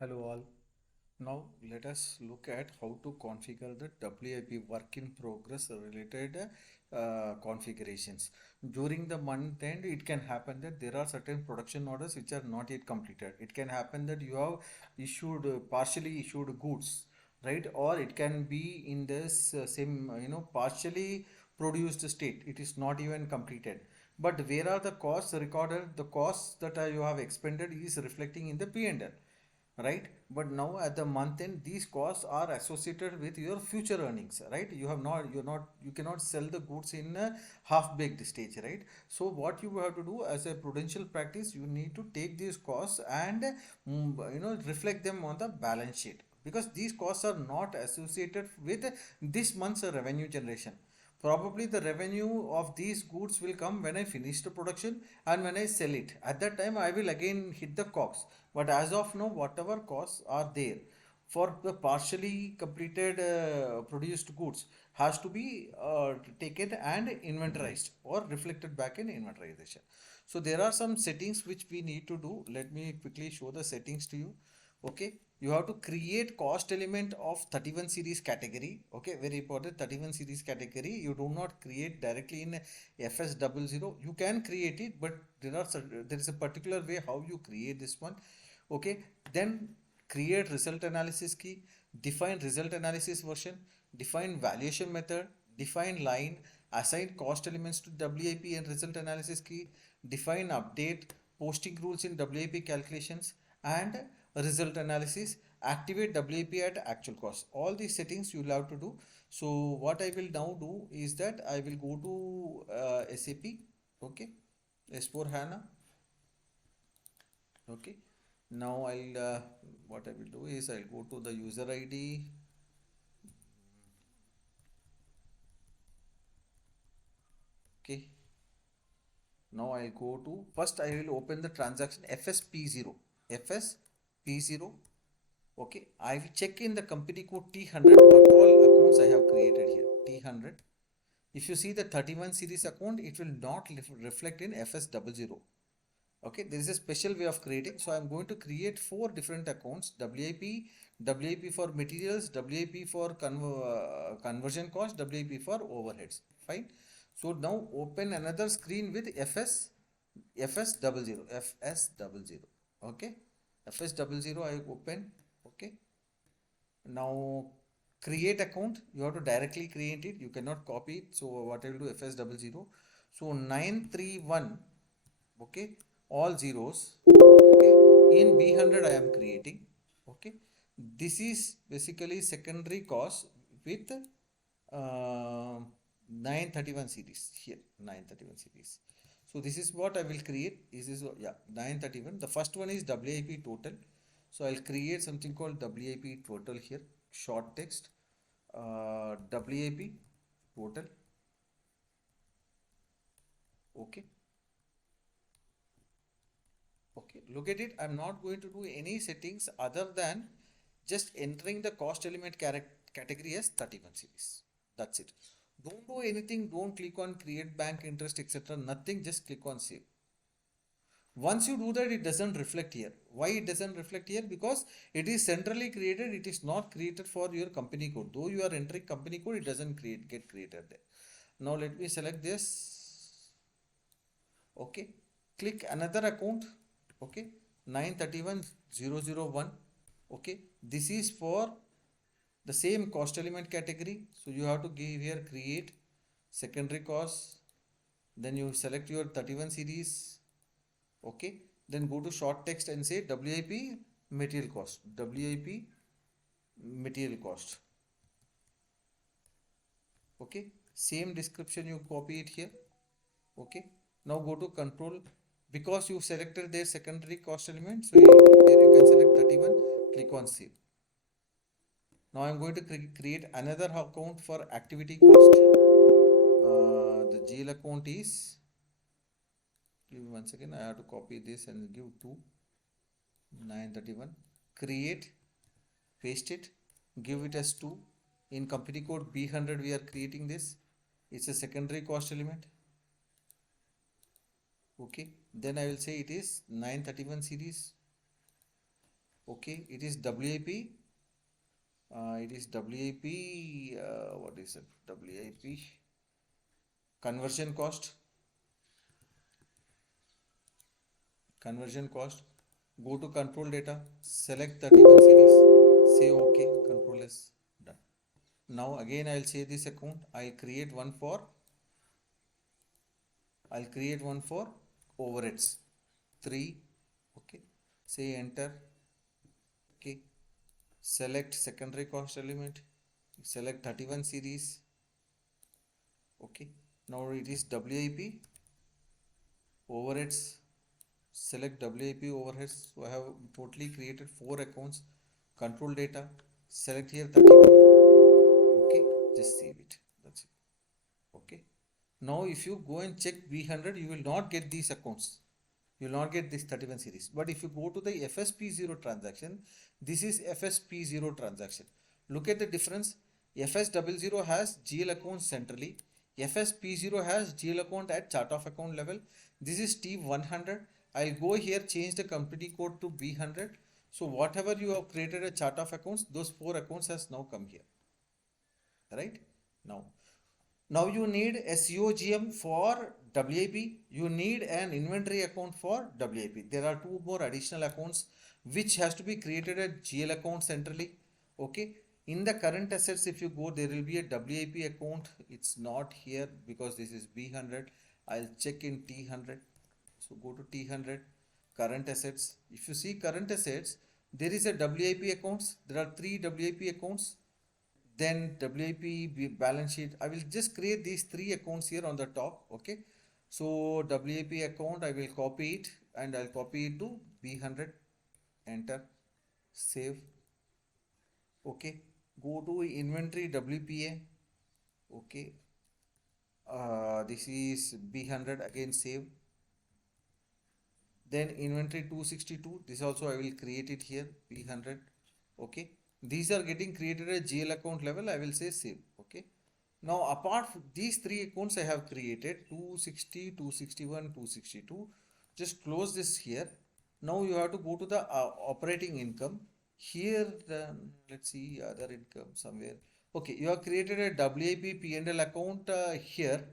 Hello all. Now let us look at how to configure the WIP work in progress related configurations. During the month end, it can happen that there are certain production orders which are not yet completed. It can happen that you have issued partially issued goods, right? Or it can be in this same partially produced state. It is not even completed. But where are the costs recorded? The costs that you have expended is reflecting in the P&L, right? But now at the month end, these costs are associated with your future earnings, right? You cannot sell the goods in a half baked stage, right? So what you have to do as a prudential practice, you need to take these costs and reflect them on the balance sheet, because these costs are not associated with this month's revenue generation. Probably the revenue of these goods will come when I finish the production and when I sell it. At that time, I will again hit the costs. But as of now, whatever costs are there for the partially completed produced goods has to be taken and inventorized or reflected back in inventorization. So there are some settings which we need to do. Let me quickly show the settings to you. Okay, you have to create cost element of 31 series category. Okay, very important, 31 series category. You do not create directly in FS00. You can create it, but there is a particular way how you create this one. Okay, then create result analysis key, define result analysis version, define valuation method, define line, assign cost elements to WIP and result analysis key, define update posting rules in WIP calculations, and result analysis, activate WIP at actual cost. All these settings you will have to do. So what I will now do is that I will go to SAP, okay, S4 HANA. Okay, now I'll what I will do is I'll go to the user ID. Okay, now I'll go to, first I will open the transaction FSP0. FSP0. Okay, I will check in the company code T100 what all accounts I have created here. T100. If you see the 31 series account, it will not reflect in FS00. Okay, there is a special way of creating. So I'm going to create 4 different accounts: WIP for materials, WIP for conversion cost, WIP for overheads. Fine. So now open another screen with FS00. Okay, FS00 I open. Okay, now create account. You have to directly create it. You cannot copy it. So what I will do, FS00. So 931. Okay, all zeros. Okay, in B100 I am creating. Okay, this is basically secondary cost with 931 series here, 931 series. So this is what I will create. This is, yeah, 931. The first one is WIP total. So I'll create something called WIP total here, short text, WIP total. Okay. Okay, look at it. I'm not going to do any settings other than just entering the cost element category as 31 series. That's it. Don't do anything. Don't click on create bank interest, etc. Nothing. Just click on save. Once you do that, it doesn't reflect here. Why it doesn't reflect here? Because it is centrally created. It is not created for your company code. Though you are entering company code, it doesn't get created there. Now let me select this. Okay, click another account. Okay, 931001. Okay, this is for the same cost element category. So you have to give here create secondary cost, then you select your 31 series. Okay, then go to short text and say WIP material cost, WIP material cost. Okay, same description, you copy it here. Okay, now go to control, because you selected their secondary cost element, so here you can select 31, click on save. Now I'm going to create another account for activity cost. The GL account is, give me 1 second, I have to copy this and give 931, create, paste it, give it as 2. In company code B100 we are creating this. It's a secondary cost element. Okay, then I will say it is 931 series. Okay, it is WIP. It is WIP. What is it? WIP conversion cost. Conversion cost. Go to control data. Select 31 series. Say OK. Control is done. Now again I'll say this account. I'll create one for overheads. 3. Okay. Say enter. Okay. Select secondary cost element. Select 31 series. Okay. Now it is WIP overheads. Select WIP overheads. So I have totally created 4 accounts. Control data. Select here 31. Okay. Just save it. That's it. Okay. Now if you go and check V100, you will not get these accounts. You will not get this 31 series. But if you go to the FSP0 transaction, this is FSP0 transaction. Look at the difference. FS00 has GL account centrally. FSP0 has GL account at chart of account level. This is T100. I'll go here, change the company code to B100. So whatever you have created a chart of accounts, those 4 accounts has now come here. Right? Now you need a COGM for WIP. You need an inventory account for WIP. There are 2 more additional accounts which has to be created at GL account centrally. Okay. In the current assets, if you go, there will be a WIP account. It's not here because this is B100. I'll check in T100. So go to T100, current assets. If you see current assets, there is a WIP accounts. There are 3 WIP accounts. Then WIP balance sheet. I will just create these 3 accounts here on the top. Okay. So WIP account, I will copy it and I'll copy it to B100. Enter. Save. Okay. Go to inventory WPA. Okay. This is B100. Again save. Then inventory 262. This also I will create it here. B100. Okay. These are getting created at GL account level. I will say save. Okay. Now apart from these 3 accounts I have created 260, 261, 262. Just close this here. Now you have to go to the operating income. Here let's see other income somewhere. Okay, you have created a WIP P&L account here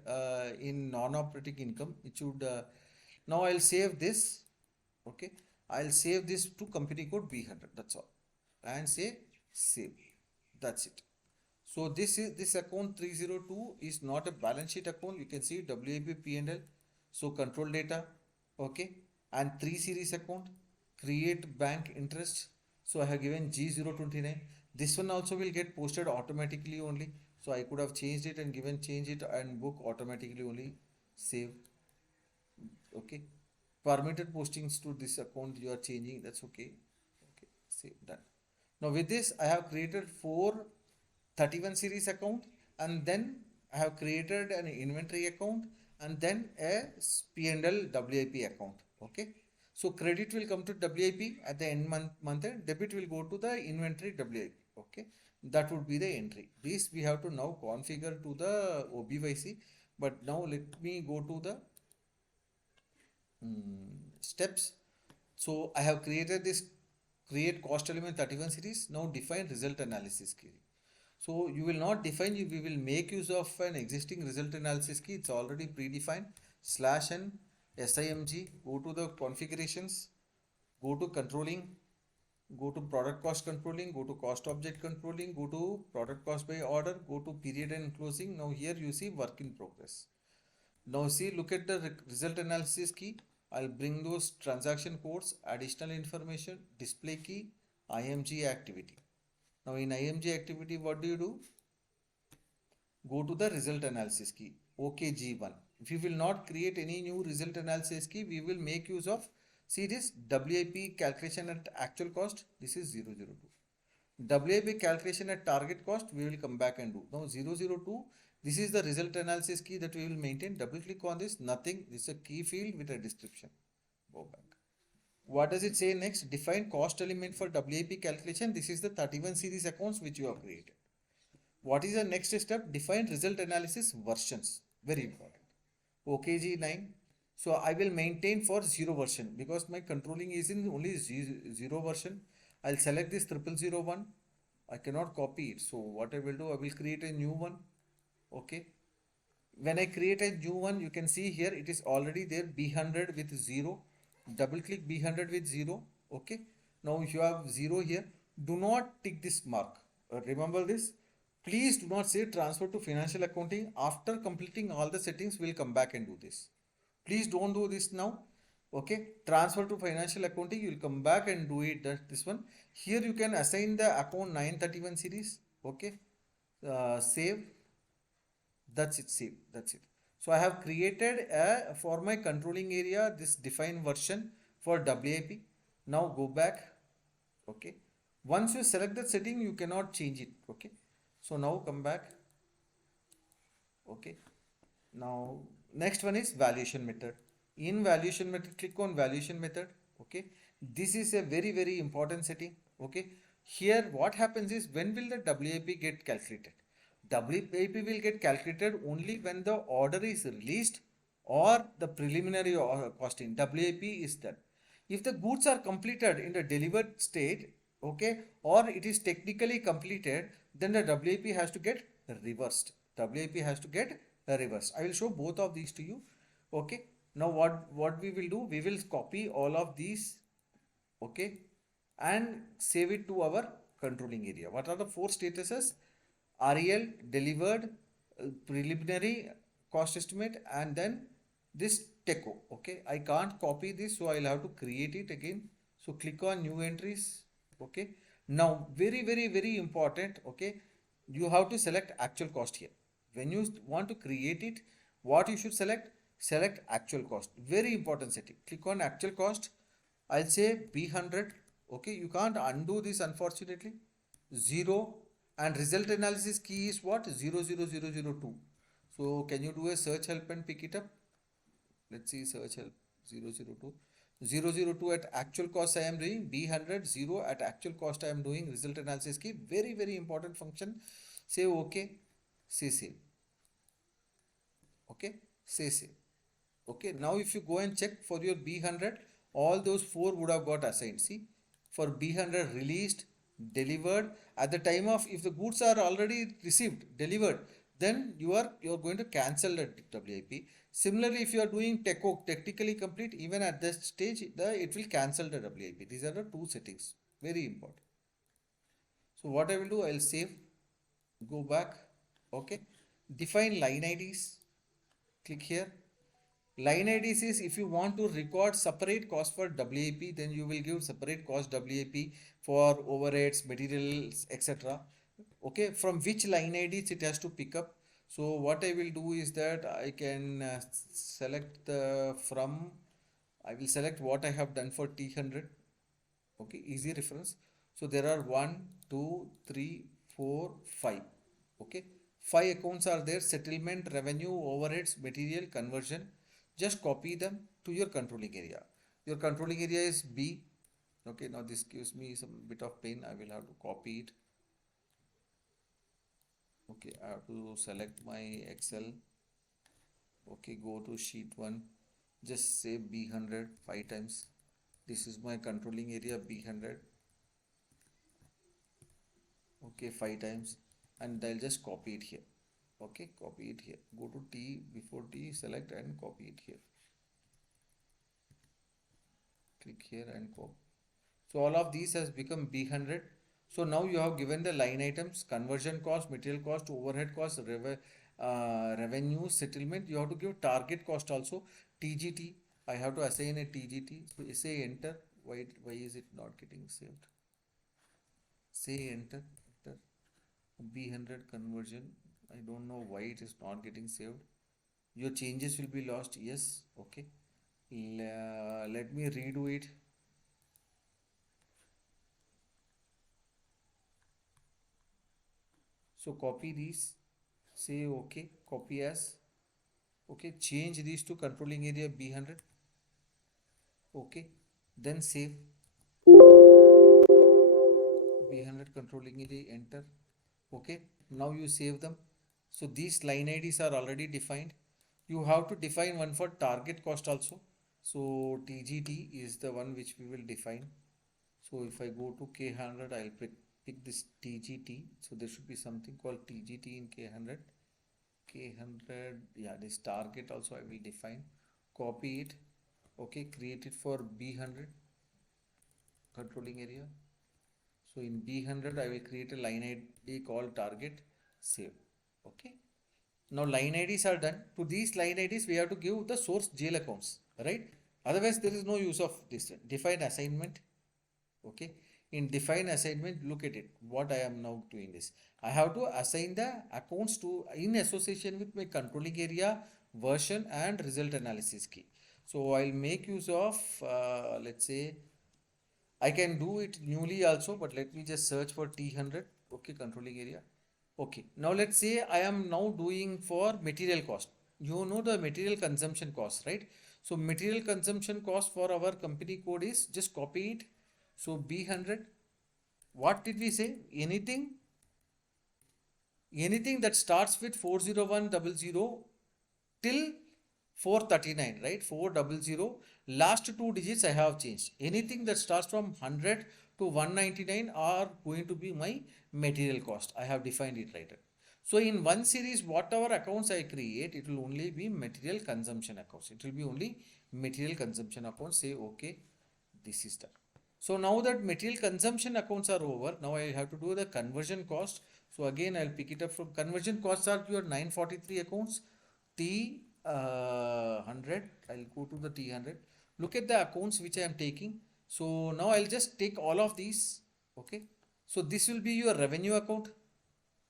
in non-operating income. It should now I'll save this. Okay, I'll save this to company code B100. That's all, and say save. That's it. So this account 302 is not a balance sheet account. You can see WIP P&L. So control data. Okay. And 3 series account. Create bank interest. So I have given G029. This one also will get posted automatically only. So I could have changed it and change it and book automatically only. Save. Okay. Permitted postings to this account you are changing. That's okay. Okay. Save. Done. Now with this I have created 4 31 series account, and then I have created an inventory account, and then a P&L WIP account. Okay. So credit will come to WIP at the end month end, debit will go to the inventory WIP. Okay. That would be the entry. This we have to now configure to the OBYC. But now let me go to the steps. So I have created this create cost element 31 series. Now define result analysis key. So you will not define, we will make use of an existing result analysis key. It's already predefined. /n SIMG. Go to the configurations. Go to controlling. Go to product cost controlling. Go to cost object controlling. Go to product cost by order. Go to period and closing. Now here you see work in progress. Now see, look at the result analysis key. I'll bring those transaction codes, additional information, display key, IMG activity. Now in IMG activity, what do? Go to the result analysis key, OKG1. If you will not create any new result analysis key, we will make use of, see this WIP calculation at actual cost. This is 002. WIP calculation at target cost, we will come back and do. Now 002, this is the result analysis key that we will maintain. Double click on this, nothing. This is a key field with a description. Go back. What does it say next? Define cost element for WIP calculation. This is the 31 series accounts which you have created. What is the next step? Define result analysis versions. Very important. OKG9. So I will maintain for 0 version because my controlling is in only 0 version. I'll select this 0001. I cannot copy it. So what I will do, I will create a new one. Okay. When I create a new one, you can see here it is already there, B100 with 0. Double click B100 with 0. Okay. Now if you have 0 here, do not tick this mark. Remember this. Please do not say transfer to financial accounting. After completing all the settings, we'll come back and do this. Please don't do this now. Okay. Transfer to financial accounting. You will come back and do it. This one. Here you can assign the account 931 series. Okay. Save. That's it. Save. That's it. So I have created a for my controlling area this define version for WIP. Now go back. Okay. Once you select the setting, you cannot change it. Okay. So now come back. Okay. Now next one is valuation method. In valuation method, click on valuation method. Okay. This is a very important setting. Okay. Here what happens is, when will the WIP get calculated? WIP will get calculated only when the order is released or the preliminary costing. WIP is done. If the goods are completed in the delivered state, okay, or it is technically completed, then the WIP has to get reversed. WIP has to get reversed. I will show both of these to you. Okay. Now what we will do, we will copy all of these, okay, and save it to our controlling area. What are the four statuses? REL, delivered, preliminary cost estimate, and then this TECO. Okay, I can't copy this, so I'll have to create it again. So click on new entries. Okay, now very important. Okay, you have to select actual cost here. When you want to create it, what you should select? Select actual cost. Very important setting. Click on actual cost. I'll say B100. Okay, you can't undo this unfortunately. 0, and result analysis key is what? 00002. So can you do a search help and pick it up? Let's see, search help 002. 002 at actual cost I am doing, B100, 0 at actual cost I am doing, result analysis key. Very important function. Say okay, say save. Okay, say save. Okay, now if you go and check for your B100, all those four would have got assigned. See, for B100 released, delivered, at the time of, if the goods are already received, delivered, then you are going to cancel the WIP. Similarly, if you are doing TECO, technically complete, even at this stage, it will cancel the WIP. These are the two settings. Very important. So what I will do, I will save, go back. Okay, define line IDs. Click here. Line IDs is, if you want to record separate cost for WIP, then you will give separate cost WIP for overheads, materials, etc. Okay, from which line IDs it has to pick up. So what I will do is that I can select from, I will select what I have done for T100. Okay, easy reference. So there are 1, 2, 3, 4, 5. Okay, 5 accounts are there: settlement, revenue, overheads, material, conversion. Just copy them to your controlling area. Your controlling area is B. Okay, now this gives me some bit of pain. I will have to copy it. Okay, I have to select my Excel. Okay, go to sheet 1. Just say B100 5 times. This is my controlling area, B100. Okay, 5 times, and I'll just copy it here. Okay, copy it here. Go to T, before T, select and copy it here. Click here and copy. So all of these has become B100. So now you have given the line items: conversion cost, material cost, overhead cost, revenue, settlement. You have to give target cost also. TGT, I have to assign a TGT. So say enter. Why is it not getting saved? Say enter. B100 conversion. I don't know why it is not getting saved. Your changes will be lost. Yes. Okay. Let me redo it. So copy these. Say okay. Copy as. Okay. Change these to controlling area B100. Okay. Then save. B100 controlling area. Enter. Okay, now you save them. So these line IDs are already defined. You have to define one for target cost also. So TGT is the one which we will define. So if I go to K100, I'll pick this TGT. So there should be something called TGT in K100. K100, yeah, this target also I will define. Copy it. Okay, create it for B100 controlling area. So in B100, I will create a line ID called target save. Okay. Now line IDs are done. To these line IDs, we have to give the source jail accounts, right? Otherwise, there is no use of this define assignment. Okay. In define assignment, look at it. What I am now doing is I have to assign the accounts to in association with my controlling area, version, and result analysis key. So I'll make use of let's say I can do it newly also, but let me just search for T100. Okay, controlling area. Okay, now let's say I am now doing for material cost. You know the material consumption cost, right? So material consumption cost for our company code is just copy it. So B100. What did we say? Anything that starts with 40100 till 439, right? 400. Last two digits I have changed. Anything that starts from 100 to 199 are going to be my material cost. I have defined it right. So in one series, whatever accounts I create, it will only be material consumption accounts. It will be only material consumption accounts. Say, okay, this is that. So now that material consumption accounts are over, now I have to do the conversion cost. So again, I'll pick it up from conversion costs are your 943 accounts. T100, I'll go to the T100. Look at the accounts which I am taking. So now I'll just take all of these. Okay. So this will be your revenue account.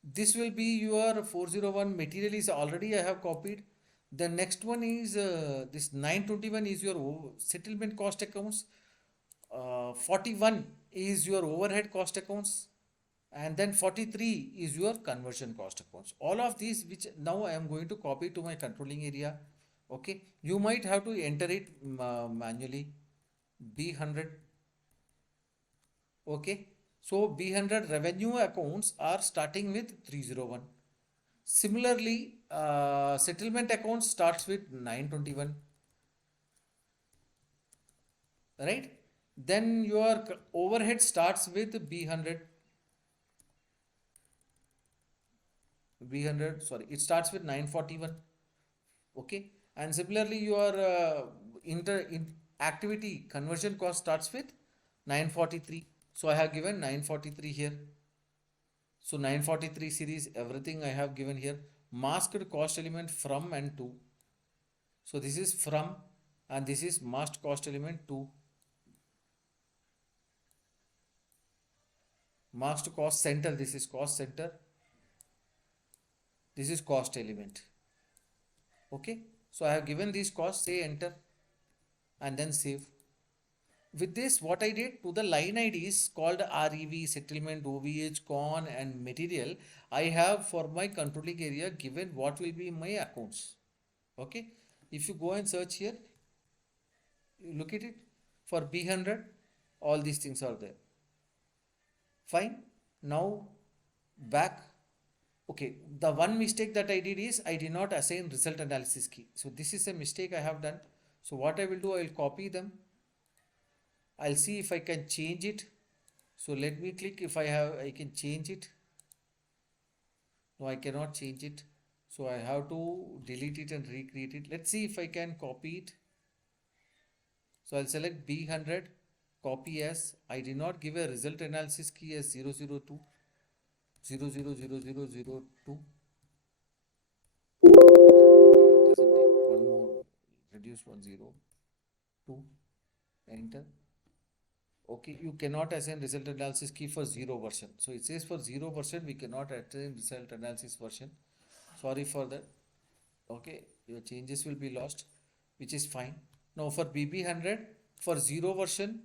This will be your 401 material is already I have copied. The next one is this 921 is your settlement cost accounts. 41 is your overhead cost accounts, and then 43 is your conversion cost accounts. All of these which now I am going to copy to my controlling area. Okay, you might have to enter it manually. B100. Okay, so B100 revenue accounts are starting with 301. Similarly, settlement accounts starts with 921, right? Then your overhead starts with B100, sorry, it starts with 941. Okay, and similarly your activity conversion cost starts with 943. So I have given 943 here. So 943 series, everything I have given here. Masked cost element from and to. So this is from and this is masked cost element to. Masked cost center, this is cost center. This is cost element. Okay, so I have given these costs, say enter and then save. With this, what I did to the line IDs called REV, settlement, OVH, con and material, I have for my controlling area given what will be my accounts. Okay, if you go and search here, you look at it for B100, all these things are there. Fine. Now back. Okay, the one mistake that I did is I did not assign result analysis key. So this is a mistake I have done. So what I will do, I will copy them. I'll see if I can change it. So let me click if I can change it. No, I cannot change it. So I have to delete it and recreate it. Let's see if I can copy it. So I'll select B100, copy as. I did not give a result analysis key as 002. 000002. Okay, doesn't take one more, reduce 102, enter. Okay, you cannot assign result analysis key for 0 version. So it says for 0 version we cannot assign result analysis version. Sorry for that. Okay, your changes will be lost, which is fine. Now for BB100 for 0 version,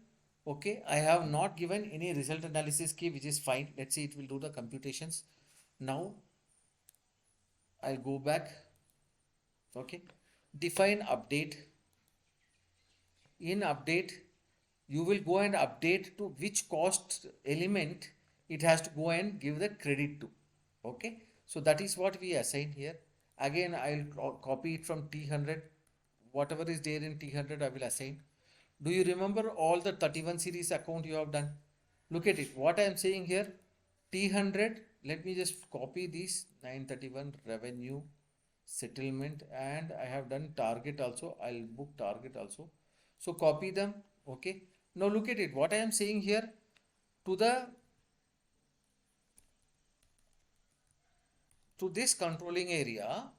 okay, I have not given any result analysis key, which is fine. Let's see, it will do the computations. Now I'll go back. Okay, define update. In update, you will go and update to which cost element it has to go and give the credit to. Okay, so that is what we assign here. Again, I'll copy it from T100. Whatever is there in T100, I will assign. Do you remember all the 31 series account you have done? Look at it. What I am saying here, T100. Let me just copy this 931 revenue settlement, and I have done target also. I'll book target also. So copy them. Okay. Now look at it. What I am saying here, to the to this controlling area,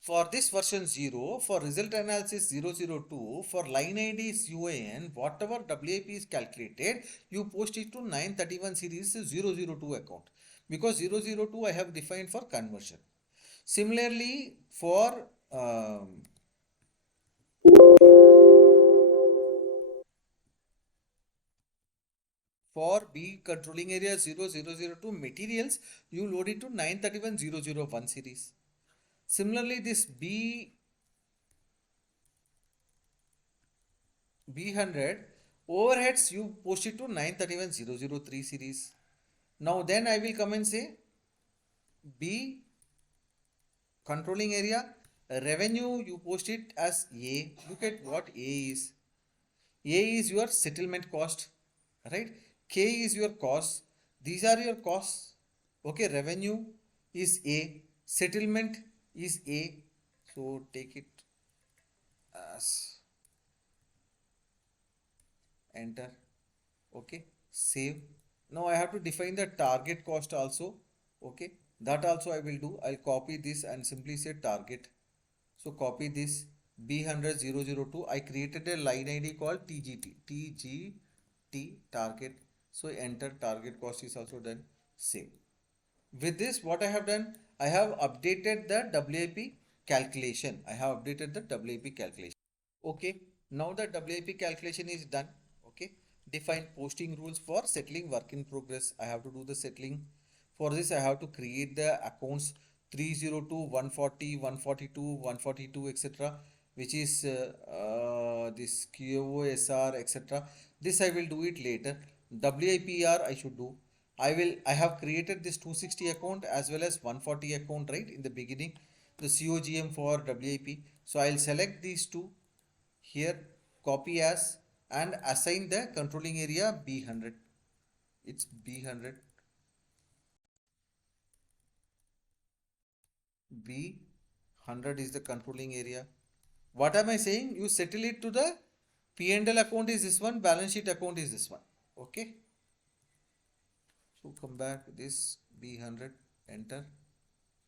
for this version 0, for result analysis 002, for line ID is UAN, whatever WIP is calculated, you post it to 931 series 002 account, because 002 I have defined for conversion. Similarly, for B controlling area 0002 materials, you load it to 931 001 series. Similarly, this B100 overheads, you post it to 931 003 series. Now then I will come and say B controlling area revenue, you post it as A. Look at what A is. A is your settlement cost, right? K is your cost. These are your costs. Okay, revenue is A, settlement is A. So take it as enter. Okay, save. Now I have to define the target cost also. Okay, that also I will do. I'll copy this and simply say target. So copy this B100 002. I created a line ID called TGT target. So enter, target cost is also done. Save. With this, what I have done, I have updated the WIP calculation. I have updated the WIP calculation. Okay, now the WIP calculation is done. Okay, define posting rules for settling work in progress. I have to do the settling. For this, I have to create the accounts 302, 140, 142, 142, etc., which is this QOSR, etc. This I will do it later. WIPR I should do. I have created this 260 account as well as 140 account, right, in the beginning, the COGM for WIP. So I'll select these two here, copy as, and assign the controlling area B100. It's B100. B100 is the controlling area. What am I saying? You settle it to the P&L account is this one, balance sheet account is this one. Okay. So come back this B100, enter.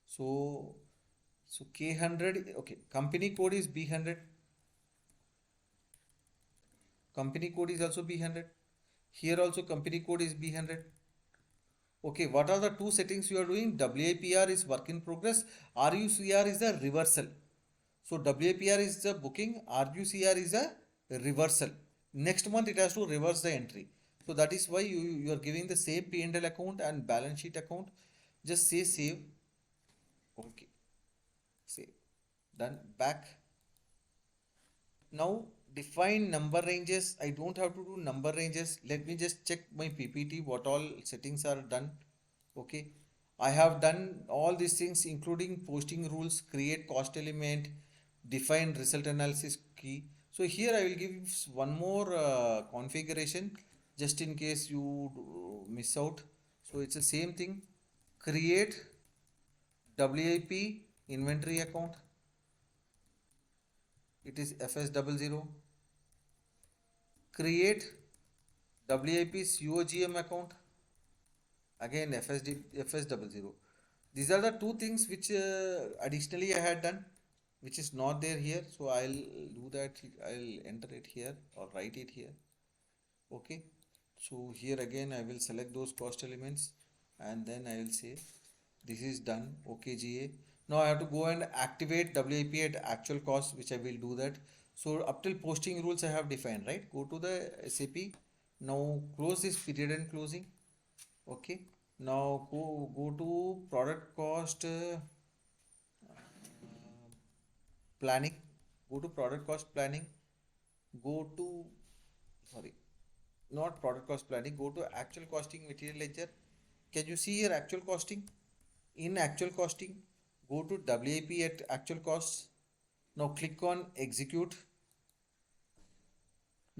So K100, okay. Company code is B100. Company code is also B100. Here also company code is B100. Okay, what are the two settings you are doing? WIPR is work in progress. RUCR is the reversal. So WIPR is the booking. RUCR is a reversal. Next month it has to reverse the entry. So that is why you are giving the same P&L account and balance sheet account. Just say save. Okay, save. Done. Back. Now define number ranges. I don't have to do number ranges. Let me just check my PPT what all settings are done. Okay, I have done all these things including posting rules, create cost element, define result analysis key. So here I will give one more configuration just in case you miss out. So it's the same thing. Create WIP inventory account. It is FS00. Create WIP COGM account. Again FS00. These are the two things which additionally I had done, which is not there here. So I'll do that. I'll enter it here or write it here. Okay. So here again I will select those cost elements and then I will say this is done. Okay, GA. Now I have to go and activate WIP at actual cost, which I will do that. So up till posting rules I have defined, right? Go to the SAP. Now close this period and closing. Okay. Now go to product cost planning. Go to product cost planning. Go to, sorry, not product cost planning. Go to actual costing material ledger. Can you see here actual costing? In actual costing, go to WIP at actual costs. Now click on execute.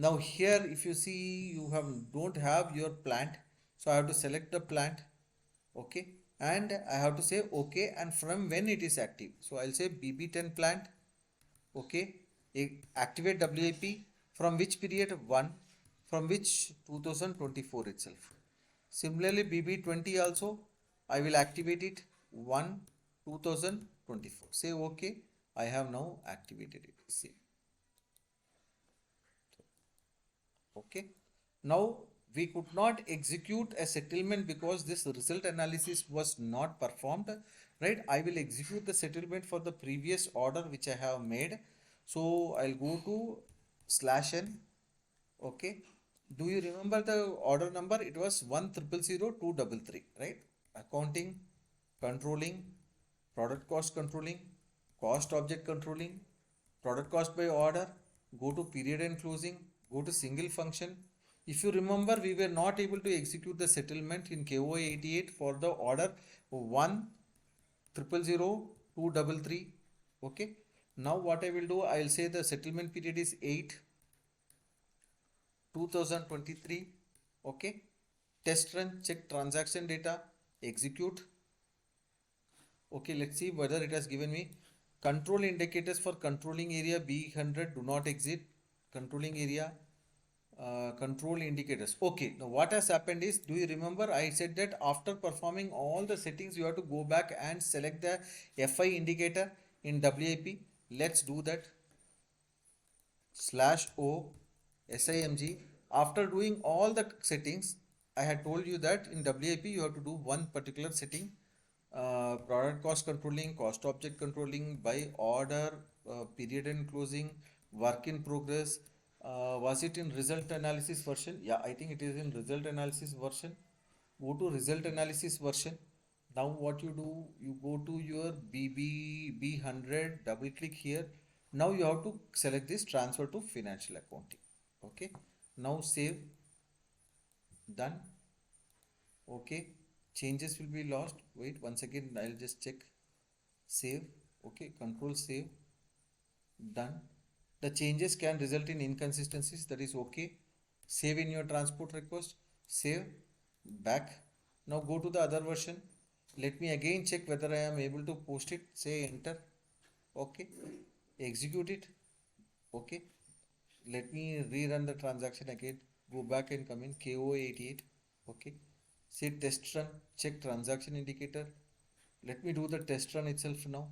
Now here if you see you have don't have your plant, so I have to select the plant. Okay, and I have to say okay, and from when it is active, so I'll say BB10 plant. Okay, activate WIP from which period? 1, from which 2024 itself. Similarly BB20 also I will activate it 1 2024. Say okay, I have now activated it. See, okay, now we could not execute a settlement because this result analysis was not performed, right? I will execute the settlement for the previous order which I have made. So I'll go to /n. Okay, do you remember the order number? It was 1000233, right? Accounting, controlling, product cost controlling, cost object controlling, product cost by order, go to period and closing, go to single function. If you remember, we were not able to execute the settlement in KOA 88 for the order 1000233. Okay, now what I will do, I will say the settlement period is 8 2023. Okay, test run, check transaction data, execute. Okay, let's see whether it has given me control indicators for controlling area B100 do not exist. Controlling area, control indicators. Okay, now what has happened is, do you remember I said that after performing all the settings you have to go back and select the FI indicator in WIP. Let's do that. /O SIMG. After doing all the settings, I had told you that in WIP you have to do one particular setting, product cost controlling, cost object controlling, by order, period and closing, work in progress. Was it in result analysis version? Yeah, I think it is in result analysis version. Go to result analysis version. Now what you do, you go to your B100, double click here. Now you have to select this transfer to financial accounting. Okay, now save, done. Okay, changes will be lost. Wait, once again I'll just check. Save. Okay, control save, done. The changes can result in inconsistencies, that is okay. Save in your transport request, save, back. Now go to the other version. Let me again check whether I am able to post it. Say enter. Okay, execute it. Okay, let me rerun the transaction again. Go back and come in KO88. Okay, say test run, check transaction indicator. Let me do the test run itself now.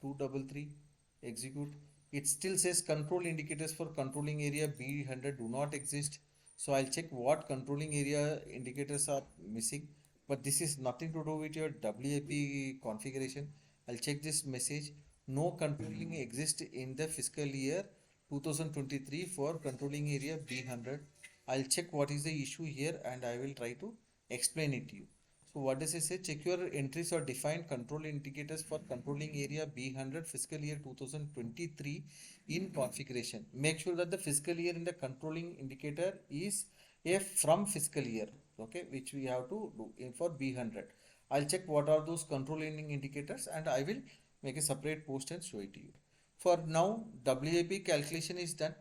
233, execute. It still says control indicators for controlling area B100 do not exist. So I'll check what controlling area indicators are missing. But this is nothing to do with your WIP configuration. I'll check this message. No controlling exists in the fiscal year 2023 for controlling area B100. I'll check what is the issue here and I will try to explain it to you. So what does it say? Check your entries or define control indicators for controlling area B100 fiscal year 2023 in configuration. Make sure that the fiscal year in the controlling indicator is a from fiscal year, okay, which we have to do in for B100. I'll check what are those controlling indicators and I will make a separate post and show it to you. For now, WIP calculation is done,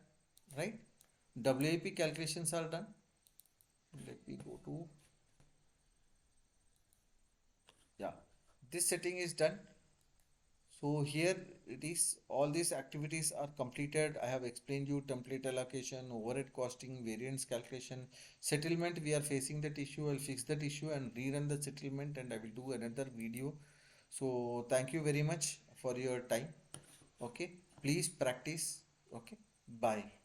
right? WIP calculations are done. Let me go to, yeah, this setting is done. So here it is, all these activities are completed. I have explained you template allocation, overhead costing, variance calculation, settlement. We are facing that issue. I'll fix that issue and rerun the settlement and I will do another video. So thank you very much for your time. Okay, please practice. Okay, bye.